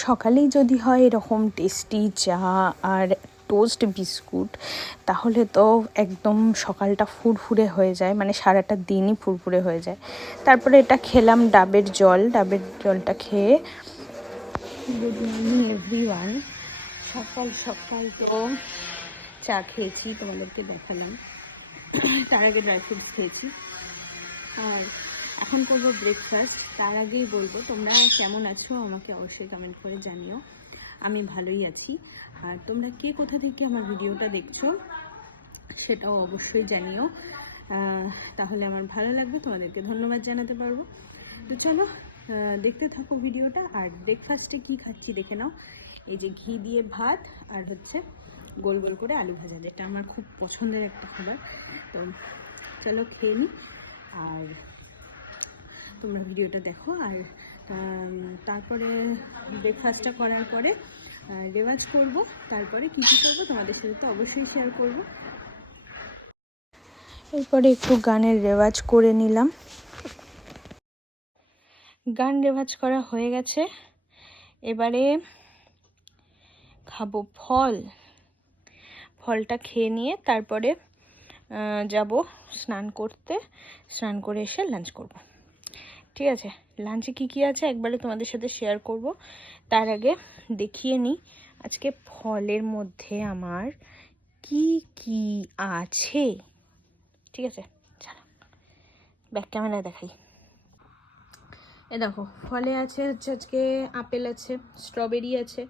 সকালেই যদি হয় এরকম টেস্টি চা আর টোস্ট বিস্কুট, তাহলে তো একদম সকালটা ফুরফুরে হয়ে যায়, মানে সারাটা দিনই ফুরফুরে হয়ে যায়। তারপরে এটা খেলাম ডাবের জলটা খেয়ে। Good morning everyone. সকাল সকাল তো চা খেয়েছি, তোমাদেরকে দেখালাম। তার আগে ড্রাই ফ্রুটস খেয়েছি, আর এখন করবো ব্রেকফাস্ট। তার আগেই বলবো তোমরা কেমন আছো আমাকে অবশ্যই কমেন্ট করে জানিও। আমি ভালোই আছি, আর তোমরা কে কোথা থেকে আমার ভিডিওটা দেখছো সেটাও অবশ্যই জানিও, তাহলে আমার ভালো লাগবে, তোমাদেরকে ধন্যবাদ জানাতে পারবো। তো চলো দেখতে থাকো ভিডিওটা। আর ব্রেকফাস্টে কি খাচ্ছি দেখে নাও। এই যে ঘি দিয়ে ভাত আর হচ্ছে গোল গোল করে আলু ভাজা, যেটা আমার খুব পছন্দের একটা খাবার। তো চলো খেয়ে নিই, আর তোমরা ভিডিওটা দেখো। আর তারপরে ব্রেকফাস্টটা করার পরে রেওয়াজ করব, তারপরে কী কী করবো তোমাদের সাথে তো অবশ্যই শেয়ার করব। এরপরে একটু গানের রেওয়াজ করে নিলাম। গান রেওয়াজ করা হয়ে গেছে, এবারে খাবো ফলটা খেয়ে নিয়ে তারপরে যাব স্নান করতে। স্নান করে এসে লাঞ্চ করব, ঠিক আছে? লাঞ্চে কি কি আছে একবারে তোমাদের সাথে শেয়ার করব। তার আগে দেখিয়ে নিই আজকে ফলের মধ্যে আমার কি কি আছে, ঠিক আছে? চলো ব্যাক ক্যামেরায় দেখাই। এ দেখো, ফলে আছে হচ্ছে আজকে আপেল আছে, স্ট্রবেরি আছে,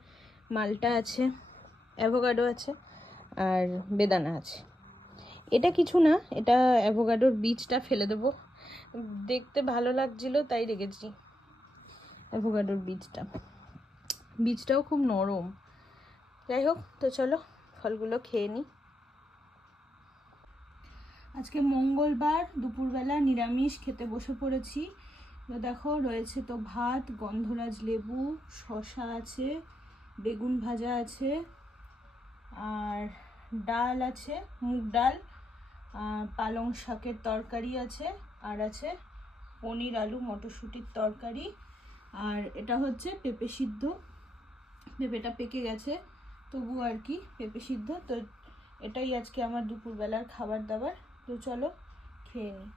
মালটা আছে, অ্যাভোকাডো আছে, আর বেদানা আছে। এটা কিছু না, এটা অ্যাভোকাডোর বীজটা ফেলে দেবো, দেখতে ভালো লাগছিল তাই রেখেছি। অ্যাভোকাডোর বীজটাও খুব নরম। যাই হোক, তো চলো ফলগুলো খেয়ে নিই। আজকে মঙ্গলবার, দুপুরবেলা নিরামিষ খেতে বসে পড়েছি। তো দেখো, রয়েছে তো ভাত, গন্ধরাজ লেবু, শসা আছে, বেগুন ভাজা আছে, আর ডাল আছে, মুগ ডাল, পালং শাকের তরকারি আছে, আর আছে পনির আলু মটরশুঁটির তরকারি, আর এটা হচ্ছে পেঁপে সিদ্ধ। পেঁপেটা পেকে গেছে তবু আর কি, পেঁপে সিদ্ধ। তো এটাই আজকে আমার দুপুরবেলার খাবার দাবার। তো চলো খেয়ে নিই।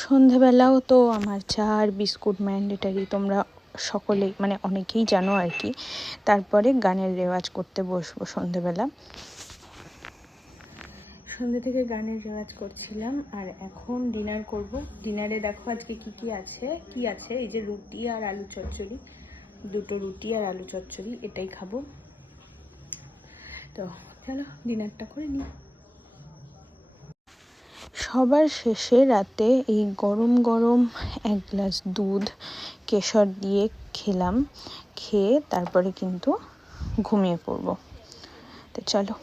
সন্ধেবেলাও তো আমার চা আর বিস্কুট ম্যান্ডেটারি, তোমরা সকলেই মানে অনেকেই জানো আর কি। তারপরে গানের রেওয়াজ করতে বসবো সন্ধেবেলা। সন্ধ্যে থেকে গানের রেওয়াজ করছিলাম, আর এখন ডিনার করব। ডিনারে দেখো আজকে কি আছে। এই যে রুটি আর আলু চচ্চড়ি, দুটো রুটি আর আলু চচ্চড়ি, এটাই খাবো। তো চলো ডিনারটা করে নিই। সবার শেষে রাতে এই গরম গরম এক গ্লাস দুধ কেশর দিয়ে খেলাম, খেয়ে তারপরে কিন্তু ঘুমিয়ে পড়বো। তো চলো।